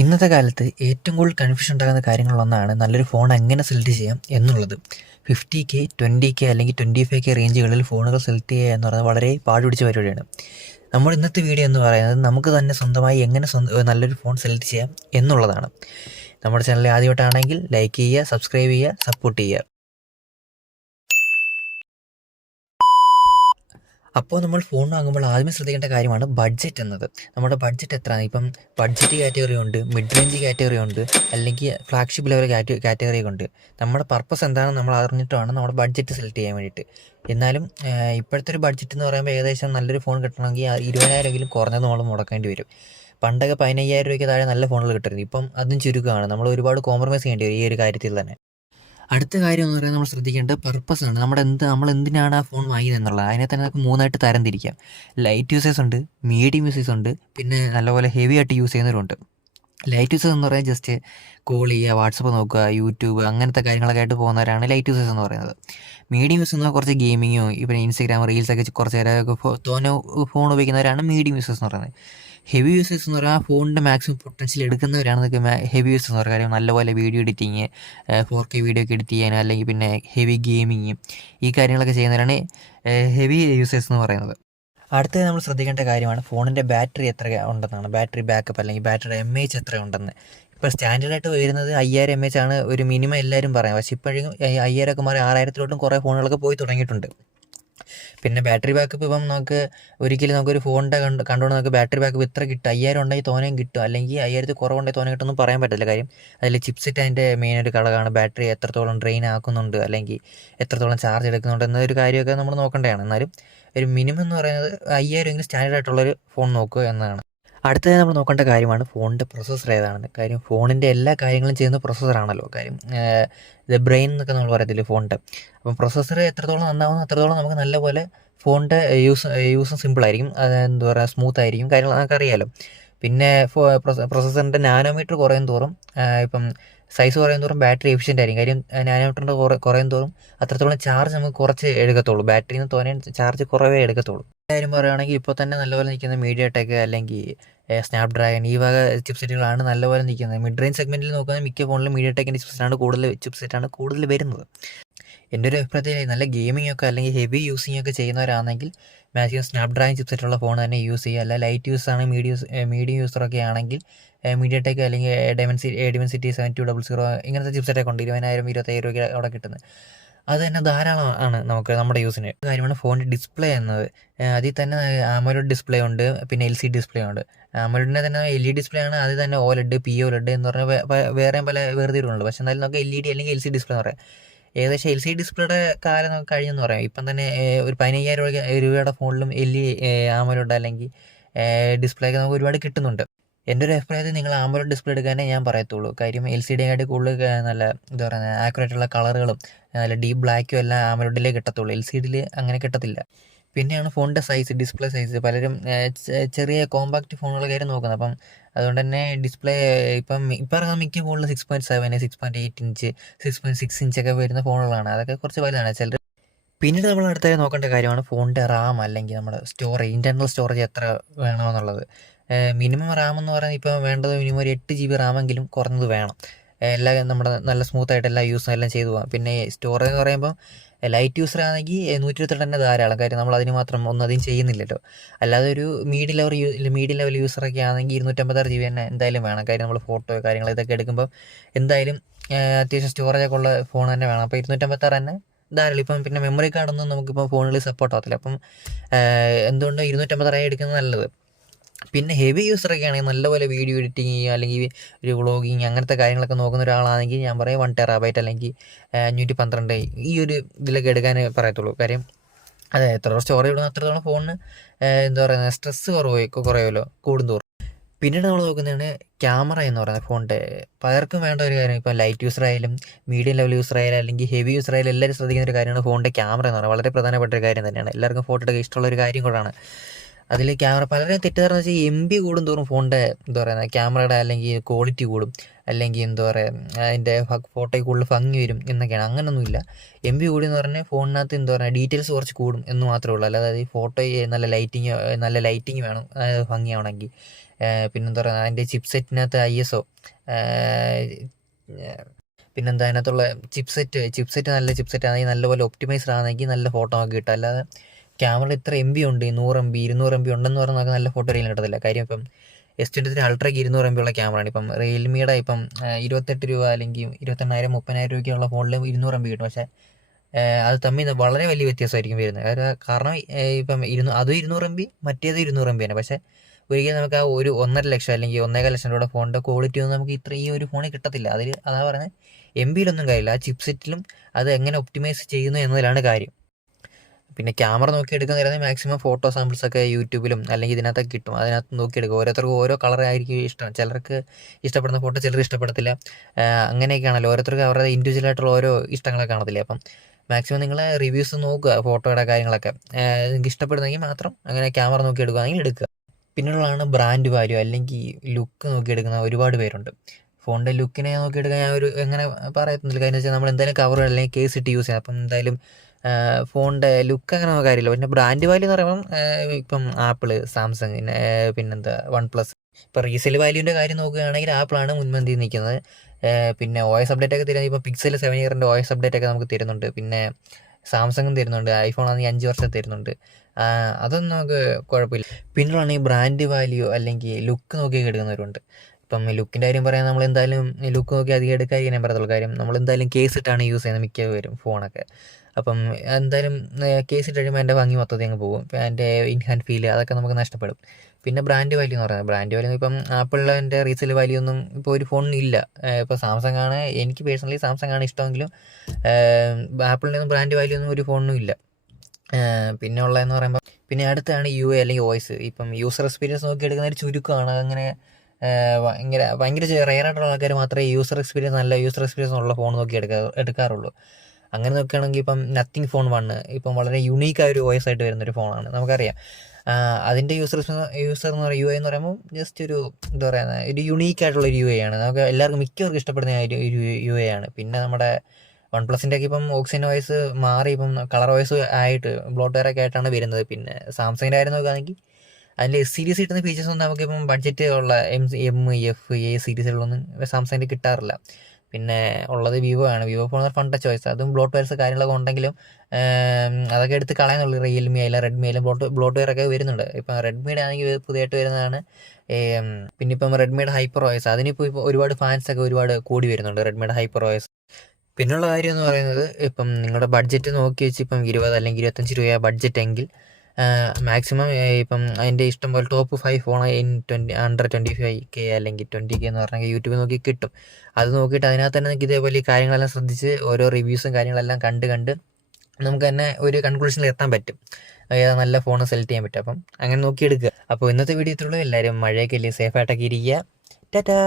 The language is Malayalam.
ഇന്നത്തെ കാലത്ത് ഏറ്റവും കൂടുതൽ കൺഫ്യൂഷൻ ഉണ്ടാകുന്ന കാര്യങ്ങളിലൊന്നാണ് നല്ലൊരു ഫോൺ എങ്ങനെ സെലക്ട് ചെയ്യാം എന്നുള്ളത്. ഫിഫ്റ്റി കെ ട്വന്റി കെ അല്ലെങ്കിൽ ട്വന്റി ഫൈവ് കെ റേഞ്ചുകളിൽ ഫോണുകൾ സെലക്ട് ചെയ്യുക എന്ന് പറയുന്നത് വളരെ പാടുപിടിച്ച പരിപാടിയാണ്. നമ്മൾ ഇന്നത്തെ വീഡിയോ എന്ന് പറയുന്നത് നമുക്ക് തന്നെ സ്വന്തമായി എങ്ങനെ നല്ലൊരു ഫോൺ സെലക്ട് ചെയ്യാം എന്നുള്ളതാണ്. നമ്മുടെ ചാനൽ ആദ്യമായിട്ടാണെങ്കിൽ ലൈക്ക് ചെയ്യുക സബ്സ്ക്രൈബ് ചെയ്യുക സപ്പോർട്ട് ചെയ്യുക. അപ്പോൾ നമ്മൾ ഫോൺ വാങ്ങുമ്പോൾ ആദ്യമേ ശ്രദ്ധിക്കേണ്ട കാര്യമാണ് ബഡ്ജറ്റ് എന്നത്. നമ്മുടെ ബഡ്ജറ്റ് എത്രയാണ്? ഇപ്പം ബഡ്ജറ്റ് കാറ്റഗറി ഉണ്ട് മിഡ് റേഞ്ച് കാറ്റഗറി ഉണ്ട് അല്ലെങ്കിൽ ഫ്ലാഗ്ഷിപ്പ് ലെവൽ കാറ്റഗറി ഉണ്ട്. നമ്മുടെ പർപ്പസ് എന്താണെന്ന് നമ്മൾ അറിഞ്ഞിട്ടാണ് നമ്മുടെ ബഡ്ജറ്റ് സെലക്ട് ചെയ്യാൻ വേണ്ടിയിട്ട്. എന്നാലും ഇപ്പോഴത്തെ ഒരു ബഡ്ജറ്റ് എന്ന് പറയുമ്പോൾ ഏകദേശം നല്ലൊരു ഫോൺ കിട്ടണമെങ്കിൽ ഇരുപതിനായിരം ഇരുപതിനായിരമെങ്കിലും കുറഞ്ഞത് നമ്മൾ മുടക്കേണ്ടി വരും. പണ്ടൊക്കെ പതിനയ്യായിരം രൂപയ്ക്ക് താഴെ നല്ല ഫോണുകൾ കിട്ടുമായിരുന്നു. ഇപ്പം അതും ചുരുക്കമാണ്. നമ്മൾ ഒരുപാട് കോംപ്രമൈസ് ചെയ്യേണ്ടി വരും ഈ ഒരു കാര്യത്തിൽ തന്നെ. അടുത്ത കാര്യം എന്ന് പറയുന്നത് നമ്മൾ ശ്രദ്ധിക്കേണ്ട ആണ്. നമ്മുടെ എന്ത് നമ്മൾ എന്തിനാണ് ആ ഫോൺ വാങ്ങിയത് എന്നുള്ളത്. അതിനെ തന്നെ നമുക്ക് മൂന്നായിട്ട് തരം തിരിക്കാം. ലൈറ്റ് യൂസേഴ്സ് ഉണ്ട് മീഡിയം യൂസേഴ്സ് ഉണ്ട് പിന്നെ നല്ലപോലെ ഹെവി ആയിട്ട് യൂസ് ചെയ്യുന്നവരുണ്ട്. ലൈറ്റ് യൂസേഴ്സ് എന്ന് പറയുന്നത് ജസ്റ്റ് കോൾ ചെയ്യുക വാട്സപ്പ് നോക്കുക യൂട്യൂബ് അങ്ങനത്തെ കാര്യങ്ങളൊക്കെ ആയിട്ട് പോകുന്നവരാണ് ലൈറ്റ് യൂസേഴ്സ് എന്ന് പറയുന്നത്. മീഡിയം യൂസ് എന്ന് പറഞ്ഞാൽ കുറച്ച് ഗെയിമിങ്ങോ ഇപ്പം ഇൻസ്റ്റാഗ്രാം റീൽസൊക്കെ കുറച്ച് നേരമൊക്കെ ഫോൺ ഉപയോഗിക്കുന്നവരാണ് മീഡിയം യൂസേഴ്സ് എന്ന് പറയുന്നത്. ഹെവി യൂസേഴ്സ് എന്ന് പറഞ്ഞാൽ ഫോണിന്റെ മാക്സിമം പൊട്ടൻഷ്യൽ എടുക്കുന്നവരാണ് ഇതൊക്കെ ഹെവി യൂസേഴ്സ് എന്ന് പറയുന്നത് കാര്യം നല്ലപോലെ video editing four K video ഒക്കെ എഡിറ്റ് ചെയ്യാൻ അല്ലെങ്കിൽ പിന്നെ ഹെവി ഗെയിമിങ് ഈ കാര്യങ്ങളൊക്കെ ചെയ്യുന്നവരാണ് ഹെവി യൂസേഴ്സ് എന്ന് പറയുന്നത്. അടുത്തത് നമ്മൾ ശ്രദ്ധിക്കേണ്ട കാര്യമാണ് ഫോണിന്റെ ബാറ്ററി എത്ര ഉണ്ടെന്നാണ്. ബാറ്ററി ബാക്കപ്പ് അല്ലെങ്കിൽ ബാറ്ററി എം എച്ച് എത്ര ഉണ്ടെന്ന്. ഇപ്പോൾ സ്റ്റാൻഡേർഡായിട്ട് വരുന്നത് അയ്യായിരം എം എച്ച് ആണ് ഒരു മിനിമം എല്ലാവരും പറയാം. പക്ഷേ ഇപ്പോഴും അയ്യായിരം ഒക്കെ മാറി ആറായിരത്തിലോട്ടും കുറേ ഫോണുകളൊക്കെ പോയി തുടങ്ങിയിട്ടുണ്ട്. പിന്നെ ബാറ്ററി ബാക്കപ്പ് ഇപ്പം നമുക്ക് ഒരിക്കലും നമുക്കൊരു ഫോണിന്റെ കണ്ട് കണ്ടുകൊണ്ട് നമുക്ക് ബാറ്ററി ബാക്കപ്പ് ഇത്ര കിട്ടും. അയ്യായിരം ഉണ്ടെങ്കിൽ തോനെയും കിട്ടും. അല്ലെങ്കിൽ അയ്യായിരത്തിൽ കുറവുണ്ടെങ്കിൽ തോനെ കിട്ടുമെന്ന് പറയാൻ പറ്റില്ല കാര്യം. അതിൽ ചിപ്സെറ്റ് അതിന്റെ മെയിൻ ഒരു കളകാണ് ബാറ്ററി എത്രത്തോളം ഡ്രെയിൻ ആക്കുന്നുണ്ട് അല്ലെങ്കിൽ എത്രത്തോളം ചാർജ് എടുക്കുന്നുണ്ട് എന്നൊരു കാര്യമൊക്കെ നമ്മൾ നോക്കേണ്ടതാണ്. എന്നാലും ഒരു മിനിമം എന്ന് പറയുന്നത് അയ്യായിരം എങ്കിലും സ്റ്റാൻഡേർഡ് ആയിട്ടുള്ളൊരു ഫോൺ നോക്കുക എന്നതാണ്. അടുത്തത് നമ്മൾ നോക്കേണ്ട കാര്യമാണ് ഫോണിന്റെ പ്രൊസസ്സർ ഏതാണെന്ന്. കാര്യം ഫോണിന്റെ എല്ലാ കാര്യങ്ങളും ചെയ്യുന്ന പ്രൊസസ്സറാണല്ലോ കാര്യം ഇത് ബ്രെയിൻ എന്നൊക്കെ നമ്മൾ പറയത്തില്ലേ ഫോണിന്റെ. അപ്പം പ്രൊസസ്സർ എത്രത്തോളം നന്നാവുന്നു അത്രത്തോളം നമുക്ക് നല്ലപോലെ ഫോണിന്റെ യൂസ് യൂസും സിമ്പിളായിരിക്കും എന്താ പറയുക സ്മൂത്ത് ആയിരിക്കും. കാര്യങ്ങൾ നമുക്ക് അറിയാലോ. പിന്നെ പ്രൊസസ്സറിന്റെ നാനോമീറ്റർ കുറയും തോറും ഇപ്പം സൈസ് കുറയും തോറും ബാറ്ററി എഫിഷ്യന്റ് ആയിരിക്കും. കാര്യം നാനോമീറ്ററിന്റെ കുറേ കുറയും തോറും അത്രത്തോളം ചാർജ് നമുക്ക് കുറച്ച് എടുക്കത്തുള്ളൂ. ബാറ്ററിയിൽ നിന്ന് തോനെ ചാർജ് കുറവേ എടുക്കത്തുള്ളൂ. കാര്യം പറയുകയാണെങ്കിൽ ഇപ്പോൾ തന്നെ നല്ലപോലെ നിൽക്കുന്ന മീഡിയ ടെക് അല്ലെങ്കിൽ സ്നാപ്ഡ്രാഗൺ ഈ വക ചിപ്സെറ്റുകളാണ് നല്ലപോലെ നിൽക്കുന്നത്. മിഡ് റേഞ്ച് സെഗ്മെന്റിൽ നോക്കുകയാണെങ്കിൽ മിക്ക ഫോണിലും മീഡിയ ടെക്കിന്റെ ചിപ്സെറ്റാണ് കൂടുതൽ ചിപ്സെറ്റാണ് കൂടുതൽ വരുന്നത്. എന്റെ ഒരു അഭിപ്രായത്തിൽ നല്ല ഗെയിമിംഗ് ഒക്കെ അല്ലെങ്കിൽ ഹെവി യൂസിങ് ഒക്കെ ചെയ്യുന്നവരാണെങ്കിൽ മാക്സിമം സ്നാപ് ഡ്രാഗൺ ചിപ്സെറ്റുള്ള ഫോൺ തന്നെ യൂസ് ചെയ്യുക. അല്ല ലൈറ്റ് യൂസ് ആണ് മീഡിയ മീഡിയം യൂസറൊക്കെ ആണെങ്കിൽ മീഡിയ ടെക് അല്ലെങ്കിൽ Dimensity Dimensity seven two double zero ഇങ്ങനത്തെ ചിപ്സെറ്റൊക്കെ ഉണ്ട്. ഇരുപതിനായിരം ഇരുപത്തയ്യായിരം രൂപയ്ക്ക് അവിടെ കിട്ടുന്നത്. അത് തന്നെ ധാരാളമാണ് നമുക്ക് നമ്മുടെ യൂസിന് കാര്യമാണ് ഫോണിന്റെ ഡിസ്പ്ലേ എന്നത്. അതിൽ തന്നെ ആമലോഡ് ഡിസ്പ്ലേ ഉണ്ട് പിന്നെ എൽ സി ഡിസ്പ്ലേ ഉണ്ട്. ആമോലഡിന്റെ തന്നെ എൽ ഇ ഡിസ്പ്ലേ ആണ് അതിൽ തന്നെ ഓലഡ് പി ഒലഡ് എന്ന് പറഞ്ഞ വേറെയും പല വേർതിരിവുണ്ട് പക്ഷെ എന്നാലും നമുക്ക് എൽ ഇ ഡി അല്ലെങ്കിൽ എൽ സി ഡിസ്പ്ലേ എന്ന് പറയാം. ഏകദേശം എൽ സി ഡിസ്പ്ലേയുടെ കാലം നമുക്ക് കഴിഞ്ഞെന്ന് പറയാം. ഇപ്പം തന്നെ ഒരു പതിനയ്യായിരം രൂപ രൂപയുടെ ഫോണിലും എൽ ഇ ആമലോഡ് അല്ലെങ്കിൽ ഡിസ്പ്ലേ ഒക്കെ നമുക്ക് ഒരുപാട് കിട്ടുന്നുണ്ട്. എന്റെ ഒരു അഭിപ്രായത്തിൽ നിങ്ങൾ ആമോലഡ് ഡിസ്പ്ലേ എടുക്കാനേ ഞാൻ പറയത്തുള്ളൂ. കാര്യം എൽ സി ഡിയെക്കാട്ടി കൂടുതൽ നല്ല എന്താ പറയുക ആക്യുറേറ്റ് ഉള്ള കളറുകളും നല്ല ഡീപ്പ് ബ്ലാക്കും എല്ലാം ആമോലഡിലേ കിട്ടത്തുള്ളൂ. എൽ സി ഡിയിൽ അങ്ങനെ കിട്ടത്തില്ല. പിന്നെയാണ് ഫോണിന്റെ സൈസ് ഡിസ്പ്ലേ സൈസ്. പലരും ചെറിയ കോമ്പാക്റ്റ് ഫോണുകളൊക്കെ ആയിരുന്നു നോക്കുന്നത്. അപ്പം അതുകൊണ്ട് തന്നെ ഡിസ്പ്ലേ ഇപ്പം ഇപ്പം ഇറങ്ങാൻ മിക്ക ഫോണിൽ six point seven six point eight inch six point six ഇഞ്ചൊക്കെ വരുന്ന ഫോണുകളാണ്. അതൊക്കെ കുറച്ച് വലുതാണ്. ചിലർ പിന്നീട് നമ്മൾ അടുത്തായി നോക്കേണ്ട കാര്യമാണ് ഫോണിന്റെ റാം അല്ലെങ്കിൽ നമ്മുടെ സ്റ്റോറേജ് ഇന്റർണൽ സ്റ്റോറേജ് എത്ര വേണമെന്നുള്ളത്. മിനിമം റാം എന്ന് പറയുന്നത് ഇപ്പോൾ വേണ്ടത് മിനിമം ഒരു എട്ട് ജി ബി റാമെങ്കിലും കുറഞ്ഞത് വേണം. എല്ലാ നമ്മുടെ നല്ല സ്മൂത്ത് ആയിട്ട് എല്ലാ യൂസും എല്ലാം ചെയ്തു പോകാം. പിന്നെ സ്റ്റോറേജ് എന്ന് പറയുമ്പോൾ ലൈറ്റ് യൂസർ ആണെങ്കിൽ നൂറ്റി ഇരുപത്തെട്ട് തന്നെ ധാരാളം. കാര്യം നമ്മൾ അതിന് മാത്രം ഒന്നും അധികം ചെയ്യുന്നില്ലല്ലോ. അല്ലാതെ ഒരു medium level you medium level യൂസറൊക്കെ ആണെങ്കിൽ ഇരുന്നൂറ്റമ്പത്താറ് ജി ബി തന്നെ എന്തായാലും വേണം. കാര്യം നമ്മൾ ഫോട്ടോ കാര്യങ്ങൾ ഇതൊക്കെ എടുക്കുമ്പോൾ എന്തായാലും അത്യാവശ്യം സ്റ്റോറേജ് ഒക്കെ ഉള്ള ഫോൺ തന്നെ വേണം. അപ്പോൾ ഇരുന്നൂറ്റമ്പത്താറ് തന്നെ ധാരാളം. ഇപ്പം പിന്നെ മെമ്മറി കാർഡൊന്നും നമുക്കിപ്പോൾ ഫോണിൽ സപ്പോർട്ട് ആവത്തില്ല. അപ്പം എന്തുകൊണ്ട് ഇരുന്നൂറ്റമ്പത്താറായി എടുക്കുന്നത് നല്ലത്. പിന്നെ ഹെവി യൂസറൊക്കെ ആണെങ്കിൽ നല്ലപോലെ വീഡിയോ എഡിറ്റിങ് ചെയ്യുക അല്ലെങ്കിൽ ഒരു വ്ളോഗിങ് അങ്ങനത്തെ കാര്യങ്ങളൊക്കെ നോക്കുന്ന ഒരാളാണെങ്കിൽ ഞാൻ പറയും വൺ ടെറാബൈറ്റ് അല്ലെങ്കിൽ അഞ്ഞൂറ്റി പന്ത്രണ്ട് ഈ ഒരു ഇതിലൊക്കെ എടുക്കാൻ പറയത്തുള്ളൂ. കാര്യം അതെ എത്ര സ്റ്റോറേജ് ഇടുന്ന അത്രത്തോളം ഫോണിന് എന്താ പറയുക സ്ട്രെസ് കുറവ് കുറയുമല്ലോ കൂടുന്തോറും. പിന്നീട് നമ്മൾ നോക്കുന്നതാണ് ക്യാമറ എന്ന് പറയുന്നത് ഫോണിന്റെ പലർക്കും വേണ്ട ഒരു കാര്യം ഇപ്പോൾ ലൈറ്റ് യൂസർ ആയാലും മീഡിയം ലെവൽ യൂസർ ആയാലും അല്ലെങ്കിൽ ഹെവി യൂസർ ആയാലും എല്ലാവരും ശ്രദ്ധിക്കുന്ന ഒരു കാര്യമാണ് ഫോണിന്റെ ക്യാമറ എന്ന് പറയുന്നത്. വളരെ പ്രധാനപ്പെട്ട ഒരു കാര്യം തന്നെയാണ്. എല്ലാവർക്കും ഫോട്ടോ എടുക്കാൻ ഇഷ്ടമുള്ള ഒരു കാര്യം കൂടാണ്. അതിൽ ക്യാമറ പലരും തെറ്റിദ്ധാരണ വെച്ചാൽ എം ബി കൂടും തോറും ഫോണിന്റെ എന്താ പറയുക ക്യാമറയുടെ അല്ലെങ്കിൽ ക്വാളിറ്റി കൂടും. അല്ലെങ്കിൽ എന്താ പറയുക അതിന്റെ ഫോട്ടോയ്ക്ക് കൂടുതൽ ഭംഗി വരും എന്നൊക്കെയാണ്. അങ്ങനെയൊന്നുമില്ല എം ബി കൂടി എന്ന് പറഞ്ഞാൽ ഫോണിനകത്ത് എന്താ പറയുക ഡീറ്റെയിൽസ് കുറച്ച് കൂടും എന്ന് മാത്രമേ ഉള്ളൂ. അല്ലാതെ ഈ ഫോട്ടോ നല്ല ലൈറ്റിങ് നല്ല ലൈറ്റിങ് വേണം. ഭംഗിയാവണമെങ്കിൽ. പിന്നെന്താ പറയുക അതിന്റെ ചിപ്പ് സെറ്റിനകത്ത് ഐ എസ് ഒ പിന്നെന്താ അതിനകത്തുള്ള ചിപ്സെറ്റ് ചിപ്സെറ്റ് നല്ല ചിപ്സെറ്റ് ആണെങ്കിൽ നല്ലപോലെ ഒപ്റ്റിമൈസ്ഡ് ആണെങ്കിൽ നല്ല ഫോട്ടോ ഒക്കെ കിട്ടും. അല്ലാതെ ക്യാമറ ഇത്ര എം ബി ഉണ്ട് നൂറ് എം ബി ഇരുന്നൂറ് എം ബി ഉണ്ടെന്ന് പറഞ്ഞാൽ നമുക്ക് നല്ല ഫോട്ടോ റീൽ കിട്ടത്തില്ല. കാര്യം ഇപ്പം എസ് ട്വന്റി ത്രീ അൾട്രയ്ക്ക് ഇരുന്നൂറ് എം ബി ഉള്ള ക്യാമറ ആണ്. ഇപ്പം റിയൽമിയുടെ ഇപ്പം ഇരുപത്തെട്ട് രൂപ അല്ലെങ്കിൽ ഇരുപത്തെണ്ണായിരം മുപ്പതിനായിരം രൂപയ്ക്കുള്ള ഫോണിൽ ഇരുന്നൂറ് എം ബി കിട്ടും. പക്ഷേ അത് തമ്മിൽ വളരെ വലിയ വ്യത്യാസമായിരിക്കും വരുന്നത്. കാരണം ഇപ്പം ഇരുന്നൂ അതും ഇരുന്നൂറ് എം ബി മറ്റേത് ഇരുന്നൂറ് എം ബി ആണ്. പക്ഷേ ഒരിക്കലും നമുക്ക് ആ ഒരു ഒന്നര ലക്ഷം അല്ലെങ്കിൽ ഒന്നേകാൽ ലക്ഷം രൂപയുടെ ഫോണിന്റെ ക്വാളിറ്റി ഒന്നും നമുക്ക് ഇത്ര ഈ ഒരു ഫോണിൽ കിട്ടത്തില്ല. അതിൽ അതാ പറയുന്നത് എം ബിയിലൊന്നും കാര്യമില്ല. ആ ചിപ്സെറ്റിലും അത് എങ്ങനെ ഒപ്റ്റിമൈസ് ചെയ്യുന്നു എന്നതിലാണ് കാര്യം. പിന്നെ ക്യാമറ നോക്കി എടുക്കാൻ എടുക്കുന്ന മാക്സിമം ഫോട്ടോ സാമ്പിൾസ് ഒക്കെ യൂട്യൂബിലും അല്ലെങ്കിൽ ഇതിനകത്തൊക്കെ കിട്ടും. അതിനകത്ത് നോക്കി എടുക്കും ഓരോരുത്തർക്കും ഓരോ കളർ ആയിരിക്കും ഇഷ്ടം. ചിലർക്ക് ഇഷ്ടപ്പെടുന്ന ഫോട്ടോ ചിലർ ഇഷ്ടപ്പെടത്തില്ല. അങ്ങനെയൊക്കെയാണല്ലോ. ഓരോരുത്തർക്ക് അവരുടെ ഇൻഡിവിജ്വൽ ആയിട്ടുള്ള ഓരോ ഇഷ്ടങ്ങളൊക്കെ കാണത്തില്ലേ? അപ്പം മാക്സിമം നിങ്ങൾ റിവ്യൂസ് നോക്കുക ഫോട്ടോയുടെ കാര്യങ്ങളൊക്കെ. നിങ്ങൾക്ക് ഇഷ്ടപ്പെടുന്നെങ്കിൽ മാത്രം അങ്ങനെ ക്യാമറ നോക്കി എടുക്കുകയാണെങ്കിൽ എടുക്കുക. പിന്നെയുള്ളതാണ് ബ്രാൻഡ് വാല്യൂ അല്ലെങ്കിൽ ലുക്ക് നോക്കി എടുക്കുന്ന ഒരുപാട് പേരുണ്ട്. ഫോണിന്റെ ലുക്കിനെ നോക്കി എടുക്കാൻ ഞാൻ ഒരു എങ്ങനെ പറയത്തുന്നില്ല കാര്യം വെച്ചാൽ നമ്മൾ എന്തായാലും കവർ അല്ലെങ്കിൽ കേസ് ഇട്ട് യൂസ് ചെയ്യാം. അപ്പം എന്തായാലും ഫോണിന്റെ ലുക്ക് അങ്ങനെ നോക്കാൻ കാര്യമില്ല. പിന്നെ ബ്രാൻഡ് വാല്യൂ എന്ന് പറയുമ്പം ഇപ്പം ആപ്പിൾ സാംസങ് പിന്നെ പിന്നെന്താ വൺ പ്ലസ് ഇപ്പോൾ റീസെയിൽ വാല്യൂവിന്റെ കാര്യം നോക്കുകയാണെങ്കിൽ ആപ്പിളാണ് മുൻപന്തി നിൽക്കുന്നത്. പിന്നെ ഒ എസ് അപ്ഡേറ്റ് ഒക്കെ തരുന്നത് ഇപ്പോൾ പിക്സൽ സെവൻ ഇയറിന്റെ ഒ എസ് അപ്ഡേറ്റ് ഒക്കെ നമുക്ക് തരുന്നുണ്ട്. പിന്നെ സാംസങ്ങും തരുന്നുണ്ട്. ഐഫോൺ ആണെങ്കിൽ അഞ്ച് വർഷം തരുന്നുണ്ട്. അതൊന്നും നമുക്ക് കുഴപ്പമില്ല. പിന്നുള്ളതാണ് ഈ ബ്രാൻഡ് വാല്യൂ അല്ലെങ്കിൽ ലുക്ക് നോക്കി എടുക്കുന്നവരുണ്ട്. ഇപ്പം ലുക്കിന്റെ കാര്യം പറയാൻ നമ്മൾ എന്തായാലും ലുക്ക് നോക്കി അധികം എടുക്കാൻ ഞാൻ പറയത്തുള്ളൂ കാര്യം നമ്മൾ എന്തായാലും കേസ് ഇട്ടാണ് യൂസ് ചെയ്യുന്നത് മിക്കവരും ഫോണൊക്കെ അപ്പം എന്തായാലും കേസ് ഇട്ട് കഴിയുമ്പോൾ എന്റെ ഭംഗി മൊത്തത്തിൽ അങ്ങ് പോകും. എന്റെ ഇൻ ഹാൻഡ് ഫീൽ അതൊക്കെ നമുക്ക് നഷ്ടപ്പെടും. പിന്നെ ബ്രാൻഡ് വാല്യൂ എന്ന് പറയുന്നത് ബ്രാൻഡ് വാല്യൂ ഇപ്പം ആപ്പിളിന്റെ റീസെയിൽ വാല്യൂ ഒന്നും ഇപ്പോൾ ഒരു ഫോണിന് ഇല്ല. ഇപ്പോൾ സാംസങ് ആണ്. എനിക്ക് പേഴ്സണലി സാംസങ് ആണ് ഇഷ്ടമെങ്കിലും ആപ്പിളിന്റെ ഒന്നും ബ്രാൻഡ് വാല്യൂ ഒന്നും ഒരു ഫോണിനും ഇല്ല. പിന്നെ ഉള്ളതെന്ന് പറയുമ്പോൾ പിന്നെ അടുത്താണ് യു എ അല്ലെങ്കിൽ വോയിസ്. ഇപ്പം യൂസർ എക്സ്പീരിയൻസ് നോക്കി എടുക്കുന്ന ഒരു ചുരുക്കമാണ്. അങ്ങനെ ഭയങ്കര ഭയങ്കര റെയർ ആയിട്ടുള്ള ആൾക്കാർ മാത്രമേ യൂസർ എക്സ്പീരിയൻസ് നല്ല യൂസർ എക്സ്പീരിയൻസ് ഉള്ള ഫോൺ നോക്കി എടുക്കാ എടുക്കാറുള്ളൂ. അങ്ങനെ നോക്കുകയാണെങ്കിൽ ഇപ്പം നത്തിങ് ഫോൺ വണ്ണ് ഇപ്പം വളരെ യുണീക്ക് ആയ ഒരു വോയിസ് ആയിട്ട് വരുന്ന ഒരു ഫോണാണ് നമുക്കറിയാം. അതിന്റെ യൂസർ യൂസർ എന്ന് പറയുക യു ഐ എന്ന് പറയുമ്പോൾ ജസ്റ്റ് ഒരു എന്താ പറയുക ഒരു യുണീക്ക് ആയിട്ടുള്ള ഒരു യു എ ആണ്. നമുക്ക് എല്ലാവർക്കും മിക്കവർക്കും ഇഷ്ടപ്പെടുന്ന ഒരു യു എ ആണ്. പിന്നെ നമ്മുടെ വൺ പ്ലസിന്റെ ഒക്കെ ഇപ്പം ഓക്സിജൻ വോയിസ് മാറി ഇപ്പം കളർ വോയിസ് ആയിട്ട് ബ്ലോട്ട് ഒക്കെ ആയിട്ടാണ് വരുന്നത്. പിന്നെ സാംസങ്ങിന്റെ കാര്യം നോക്കുകയാണെങ്കിൽ അതിൽ എസ് സീരീസ് കിട്ടുന്ന ഫീച്ചേഴ്സ് ഒന്നും നമുക്ക് ഇപ്പം ബഡ്ജറ്റ് ഉള്ള എം എം എഫ് എ സീരീസുകളൊന്നും സാംസങ്ങിന്റെ കിട്ടാറില്ല. പിന്നെ ഉള്ളത് വിവോ ആണ്. വിവോ ഫോൺ ഫണ്ട ചോയ്സ് അതും ബ്ലോട്ട് വയർസ് കാര്യങ്ങളൊക്കെ ഉണ്ടെങ്കിലും അതൊക്കെ എടുത്ത് കളയാനുള്ളൂ. റിയൽമി ആയാലും റെഡ്മി ആയാലും ബ്ലോട്ട് ബ്ലോട്ട് വെയർ ഒക്കെ വരുന്നുണ്ട്. ഇപ്പം റെഡ്മിയുടെ ആണെങ്കിൽ പുതിയതായിട്ട് വരുന്നതാണ്. പിന്നെ ഇപ്പം റെഡ്മിയുടെ ഹൈപ്പർ വോയിസ് അതിനിപ്പോൾ ഇപ്പോൾ ഒരുപാട് ഫാൻസ് ഒക്കെ ഒരുപാട് കൂടി വരുന്നുണ്ട് റെഡ്മിയുടെ ഹൈപ്പർ വോയിസ് പിന്നുള്ള കാര്യം എന്ന് പറയുന്നത് ഇപ്പം നിങ്ങളുടെ ബഡ്ജറ്റ് നോക്കി വെച്ച് ഇപ്പം ഇരുപത് അല്ലെങ്കിൽ ഇരുപത്തഞ്ച് രൂപ ബഡ്ജറ്റ് എങ്കിൽ മാക്സിമം ഇപ്പം അതിന്റെ ഇഷ്ടം പോലെ top five phone in twenty under twenty five K അല്ലെങ്കിൽ ട്വന്റി കെ എന്ന് പറഞ്ഞാൽ യൂട്യൂബിൽ നോക്കി കിട്ടും. അത് നോക്കിയിട്ട് അതിനകത്ത് തന്നെ നമുക്ക് ഇതേപോലെ ഈ കാര്യങ്ങളെല്ലാം ശ്രദ്ധിച്ച് ഓരോ റിവ്യൂസും കാര്യങ്ങളെല്ലാം കണ്ട് കണ്ട് നമുക്ക് തന്നെ ഒരു കൺക്ലൂഷനിൽ എത്താൻ പറ്റും. ഏതാ നല്ല ഫോൺ സെലക്ട് ചെയ്യാൻ പറ്റും. അപ്പം അങ്ങനെ നോക്കിയെടുക്കുക. അപ്പോൾ ഇന്നത്തെ വീഡിയോ ഇത്രയുള്ളൂ എല്ലാവരും മഴയൊക്കെ അല്ലെങ്കിൽ സേഫായിട്ടൊക്കെ ഇരിക്കുക. ടാറ്റാ